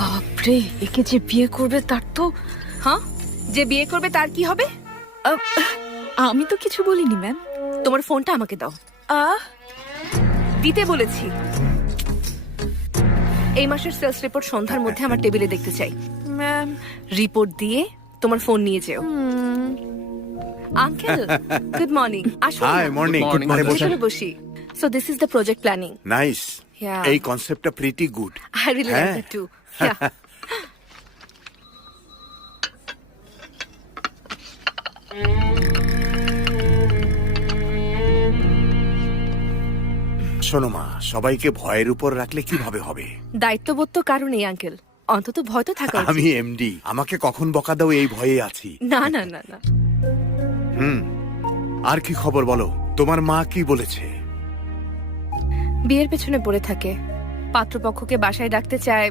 বাপরে, একে যে বিয়ে করবে তার তো। হ্যাঁ, যে বিয়ে করবে তার কি হবে? আমি তো কিছু বলিনি ম্যাম। তোমার ফোনটা আমাকে দাও। দিতে বলেছি। এই মাসের সেলস রিপোর্ট সন্ধ্যার মধ্যে আমার টেবিলে দেখতে চাই। ম্যাম, রিপোর্ট দিয়ে তোমার ফোন নিয়ে যেও। Uncle, good morning. আসুন হাই না। মর্নিং গুড মর্নিং ভেতরে বসি। So this is the project planning. Nice Yeah. এই কনসেপ্টটা pretty good I really like that too. Yeah. শোনো মা, সবাইকে ভয়ের উপর রাখলে কিভাবে হবে? দায়িত্ববোধ তো কারণেই আঙ্কেল, অন্তত ভয় তো থাকা আমি উচিত। এমডি, আমাকে কখন বকা দাও এই ভয়ে আছি। না না না না, আর কি খবর বলো, তোমার মা কি বলেছে? বিয়ের পেছনে পড়ে থাকে, পাত্রপক্ষকে বাসায় ডাকতে চায়,